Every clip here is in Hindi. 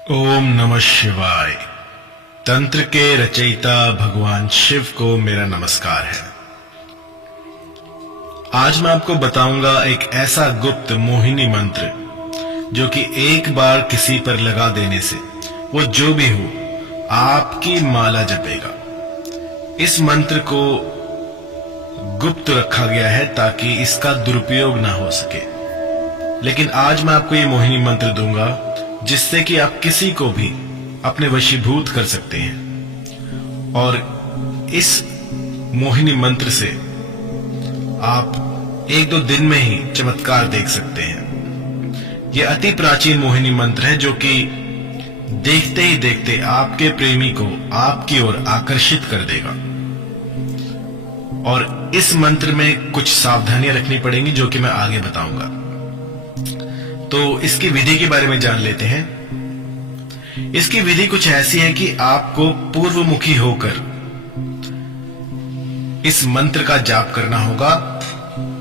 ओम नमः शिवाय। तंत्र के रचयिता भगवान शिव को मेरा नमस्कार है। आज मैं आपको बताऊंगा एक ऐसा गुप्त मोहिनी मंत्र जो कि एक बार किसी पर लगा देने से वो जो भी हो आपकी माला जपेगा। इस मंत्र को गुप्त रखा गया है ताकि इसका दुरुपयोग ना हो सके, लेकिन आज मैं आपको ये मोहिनी मंत्र दूंगा जिससे कि आप किसी को भी अपने वशीभूत कर सकते हैं। और इस मोहिनी मंत्र से आप एक दो दिन में ही चमत्कार देख सकते हैं। यह अति प्राचीन मोहिनी मंत्र है जो कि देखते ही देखते आपके प्रेमी को आपकी ओर आकर्षित कर देगा। और इस मंत्र में कुछ सावधानियां रखनी पड़ेंगी जो कि मैं आगे बताऊंगा। तो इसकी विधि के बारे में जान लेते हैं। इसकी विधि कुछ ऐसी है कि आपको पूर्वमुखी होकर इस मंत्र का जाप करना होगा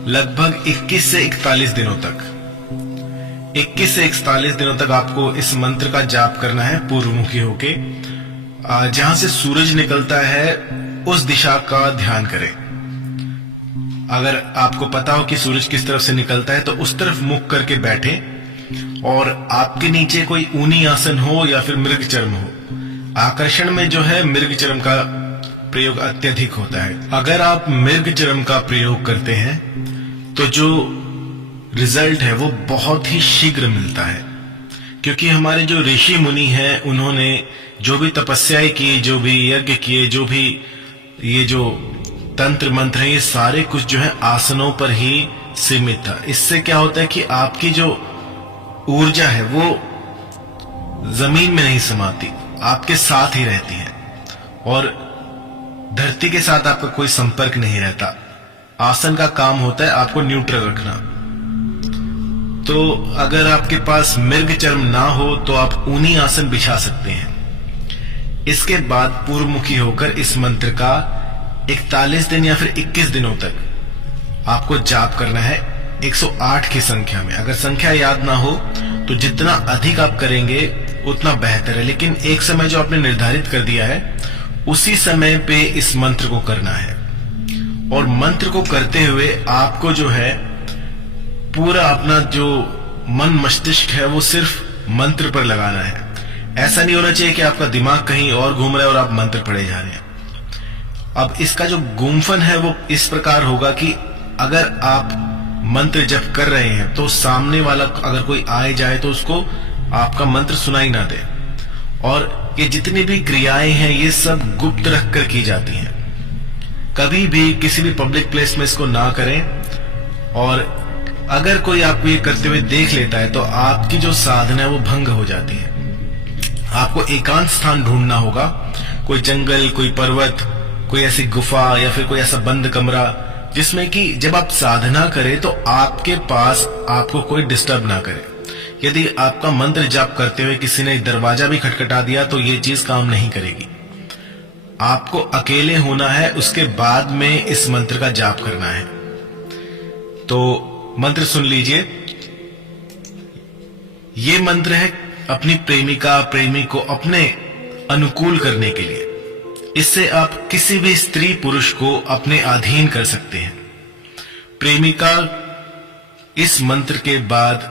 लगभग 21 से 41 दिनों तक। 21 से 41 दिनों तक आपको इस मंत्र का जाप करना है पूर्वमुखी होके। जहां से सूरज निकलता है उस दिशा का ध्यान करें। अगर आपको पता हो कि सूरज किस तरफ से निकलता है तो उस तरफ मुख करके बैठें और आपके नीचे कोई ऊनी आसन हो या फिर मृग चर्म हो। आकर्षण में जो है मृग चर्म का प्रयोग अत्यधिक होता है। अगर आप मृग चर्म का प्रयोग करते हैं तो जो रिजल्ट है वो बहुत ही शीघ्र मिलता है, क्योंकि हमारे जो ऋषि मुनि हैं उन्होंने जो भी तपस्याएं की, जो भी यज्ञ किए, जो भी ये जो तंत्र मंत्र है, ये सारे कुछ जो है आसनों पर ही सीमित था। इससे क्या होता है कि आपकी जो ऊर्जा है वो जमीन में नहीं समाती, आपके साथ ही रहती है और धरती के साथ आपका कोई संपर्क नहीं रहता। आसन का काम होता है आपको न्यूट्रल रखना। तो अगर आपके पास मृग चर्म ना हो तो आप ऊनी आसन बिछा सकते हैं। इसके बाद पूर्वमुखी होकर इस मंत्र का 41 दिन या फिर 21 दिनों तक आपको जाप करना है 108 की संख्या में। अगर संख्या याद ना हो तो जितना अधिक आप करेंगे उतना बेहतर है, लेकिन एक समय जो आपने निर्धारित कर दिया है उसी समय पे इस मंत्र को करना है। और मंत्र को करते हुए आपको जो है पूरा अपना जो मन मस्तिष्क है वो सिर्फ मंत्र पर लगाना है। ऐसा नहीं होना चाहिए कि आपका दिमाग कहीं और घूम रहा है और आप मंत्र पढ़े जा रहे हैं। अब इसका जो गुम्फन है वो इस प्रकार होगा कि अगर आप मंत्र जप कर रहे हैं तो सामने वाला अगर कोई आए जाए तो उसको आपका मंत्र सुनाई ना दे। और ये जितनी भी क्रियाएं हैं ये सब गुप्त रखकर की जाती हैं। कभी भी किसी भी पब्लिक प्लेस में इसको ना करें। और अगर कोई आपको ये करते हुए देख लेता है तो आपकी जो साधना है वो भंग हो जाती है। आपको एकांत स्थान ढूंढना होगा, कोई जंगल, कोई पर्वत, कोई ऐसी गुफा या फिर कोई ऐसा बंद कमरा जिसमें कि जब आप साधना करें तो आपके पास आपको कोई डिस्टर्ब ना करे। यदि आपका मंत्र जाप करते हुए किसी ने दरवाजा भी खटखटा दिया तो ये चीज काम नहीं करेगी। आपको अकेले होना है, उसके बाद में इस मंत्र का जाप करना है। तो मंत्र सुन लीजिए। ये मंत्र है अपनी प्रेमिका प्रेमी को अपने अनुकूल करने के लिए। इससे आप किसी भी स्त्री पुरुष को अपने अधीन कर सकते हैं। प्रेमिका इस मंत्र के बाद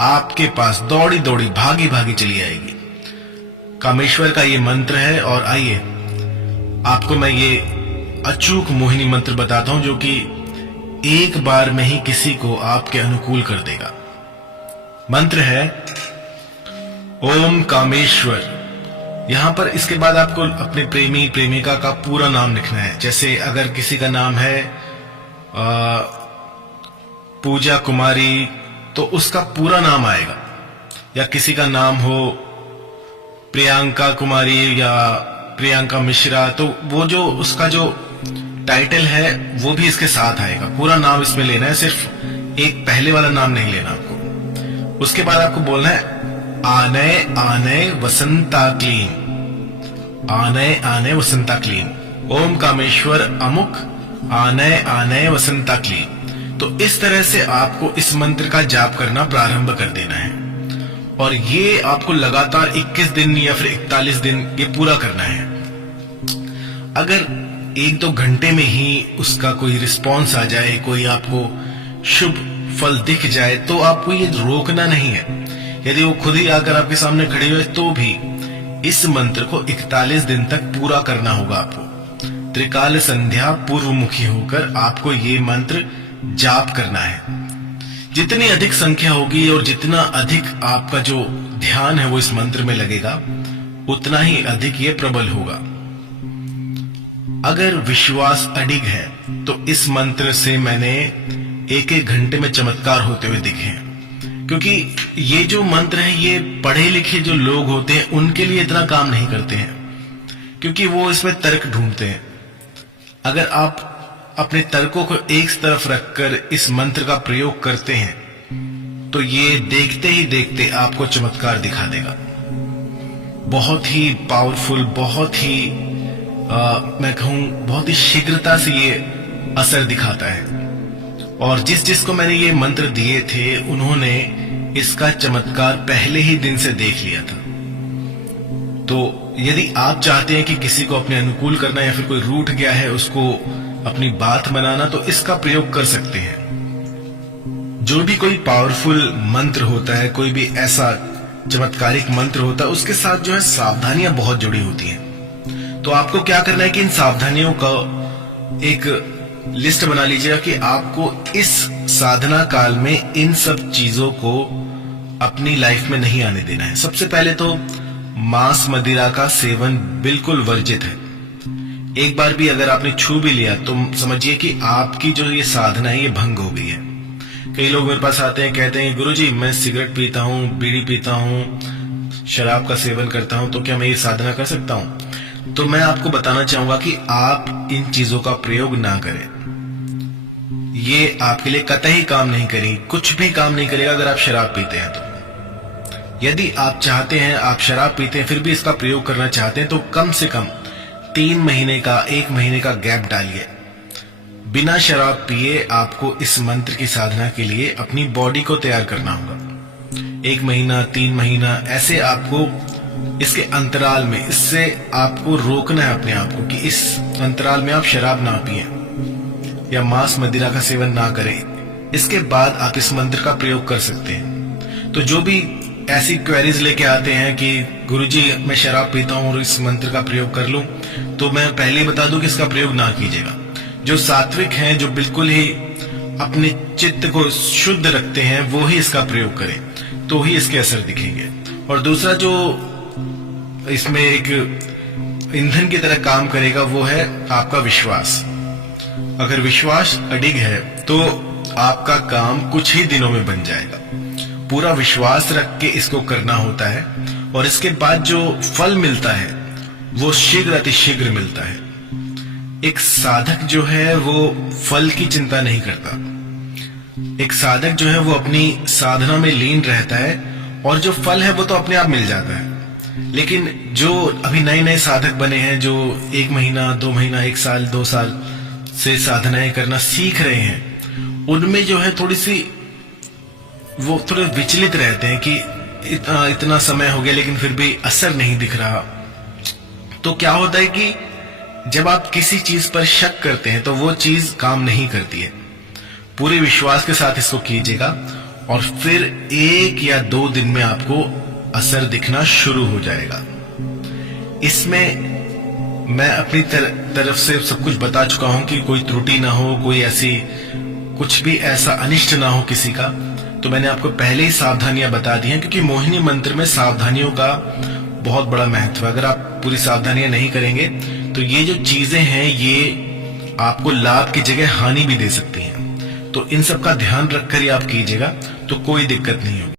आपके पास दौड़ी दौड़ी भागी भागी चली आएगी। कामेश्वर का ये मंत्र है। और आइए आपको मैं ये अचूक मोहिनी मंत्र बताता हूं जो कि एक बार में ही किसी को आपके अनुकूल कर देगा। मंत्र है ओम कामेश्वर। यहां पर इसके बाद आपको अपने प्रेमी प्रेमिका का पूरा नाम लिखना है। जैसे अगर किसी का नाम है पूजा कुमारी तो उसका पूरा नाम आएगा, या किसी का नाम हो प्रियंका कुमारी या प्रियंका मिश्रा तो वो जो उसका जो टाइटल है वो भी इसके साथ आएगा। पूरा नाम इसमें लेना है, सिर्फ एक पहले वाला नाम नहीं लेना आपको। उसके बाद आपको बोलना है आनय आनय वसंता क्लीन, आनय आनय वसंता क्लीन, ओम कामेश्वर अमुक आनय आनय वसंता क्लीन। तो इस तरह से आपको इस मंत्र का जाप करना प्रारंभ कर देना है। और ये आपको लगातार 21 दिन या फिर 41 दिन ये पूरा करना है। अगर 1-2 घंटे में ही उसका कोई रिस्पॉन्स आ जाए, कोई आपको शुभ फल दिख जाए, तो आपको ये रोकना नहीं है। यदि वो खुद ही आकर आपके सामने खड़ी हो तो भी इस मंत्र को 41 दिन तक पूरा करना होगा। आपको त्रिकाल संध्या पूर्वमुखी होकर आपको ये मंत्र जाप करना है। जितनी अधिक संख्या होगी और जितना अधिक आपका जो ध्यान है वो इस मंत्र में लगेगा, उतना ही अधिक ये प्रबल होगा। अगर विश्वास अडिग है तो इस मंत्र से मैंने 1-1 घंटे में चमत्कार होते हुए दिखे हैं। क्योंकि ये जो मंत्र है ये पढ़े लिखे जो लोग होते हैं उनके लिए इतना काम नहीं करते हैं, क्योंकि वो इसमें तर्क ढूंढते हैं। अगर आप अपने तर्कों को एक तरफ रखकर इस मंत्र का प्रयोग करते हैं तो ये देखते ही देखते आपको चमत्कार दिखा देगा। बहुत ही पावरफुल, बहुत ही मैं कहूं बहुत ही शीघ्रता से ये असर दिखाता है। और जिसको मैंने ये मंत्र दिए थे उन्होंने इसका चमत्कार पहले ही दिन से देख लिया था। तो यदि आप चाहते हैं कि किसी को अपने अनुकूल करना या फिर कोई रूठ गया है उसको अपनी बात बनाना, तो इसका प्रयोग कर सकते हैं। जो भी कोई पावरफुल मंत्र होता है, कोई भी ऐसा चमत्कारिक मंत्र होता है, उसके साथ जो है सावधानियां बहुत जुड़ी होती हैं। तो आपको क्या करना है कि इन सावधानियों का एक लिस्ट बना लीजिएगा कि आपको इस साधना काल में इन सब चीजों को अपनी लाइफ में नहीं आने देना है। सबसे पहले तो मांस मदिरा का सेवन बिल्कुल वर्जित है। एक बार भी अगर आपने छू भी लिया तो समझिए कि आपकी जो ये साधना है ये भंग हो गई है। कई लोग मेरे पास आते हैं, कहते हैं गुरुजी मैं सिगरेट पीता हूँ, बीड़ी पीता हूँ, शराब का सेवन करता हूँ, तो क्या मैं ये साधना कर सकता हूँ? तो मैं आपको बताना चाहूंगा कि आप इन चीजों का प्रयोग ना करें। ये आपके लिए कतई काम नहीं करेगी, कुछ भी काम नहीं करेगा अगर आप शराब पीते हैं तो। यदि आप चाहते हैं, आप शराब पीते हैं फिर भी इसका प्रयोग करना चाहते हैं, तो कम से कम 3 महीने का 1 महीने का गैप डालिए। बिना शराब पिए आपको इस मंत्र की साधना के लिए अपनी बॉडी को तैयार करना होगा। 1 महीना 3 महीना ऐसे आपको इसके अंतराल में, इससे आपको रोकना है अपने आप को कि इस अंतराल में आप शराब ना पिए या मांस मदिरा का सेवन ना करें। इसके बाद आप इस मंत्र का प्रयोग कर सकते हैं। तो जो भी ऐसी क्वेरीज लेके आते हैं कि गुरुजी मैं शराब पीता हूं और इस मंत्र का प्रयोग कर लूं, तो मैं पहले ही बता दूं कि इसका प्रयोग ना कीजिएगा। जो सात्विक हैं, जो बिल्कुल ही अपने चित्त को शुद्ध रखते हैं, वो ही इसका प्रयोग करें, तो ही इसके असर दिखेंगे। और दूसरा जो इसमें एक ईंधन की तरह काम करेगा वो है आपका विश्वास। अगर विश्वास अडिग है तो आपका काम कुछ ही दिनों में बन जाएगा। पूरा विश्वास रख के इसको करना होता है और इसके बाद जो फल मिलता है वो शीघ्र अतिशीघ्र मिलता है। एक साधक जो है वो फल की चिंता नहीं करता। एक साधक जो है वो अपनी साधना में लीन रहता है और जो फल है वो तो अपने आप मिल जाता है। लेकिन जो अभी नए नए साधक बने हैं, जो 1 महीना 2 महीना 1 साल 2 साल से साधनाएं करना सीख रहे हैं, उनमें जो है थोड़ी सी वो थोड़े विचलित रहते हैं कि इतना समय हो गया लेकिन फिर भी असर नहीं दिख रहा। तो क्या होता है कि जब आप किसी चीज पर शक करते हैं तो वो चीज काम नहीं करती है। पूरे विश्वास के साथ इसको कीजिएगा और फिर 1 या 2 दिन में आपको असर दिखना शुरू हो जाएगा। इसमें मैं अपनी तरफ से सब कुछ बता चुका हूं कि कोई त्रुटि ना हो, कोई ऐसी कुछ भी ऐसा अनिष्ट ना हो किसी का। तो मैंने आपको पहले ही सावधानियां बता दी हैं, क्योंकि मोहिनी मंत्र में सावधानियों का बहुत बड़ा महत्व है। अगर आप पूरी सावधानियां नहीं करेंगे तो ये जो चीजें हैं ये आपको लाभ की जगह हानि भी दे सकती हैं। तो इन सब का ध्यान रखकर ही आप कीजिएगा तो कोई दिक्कत नहीं होगी।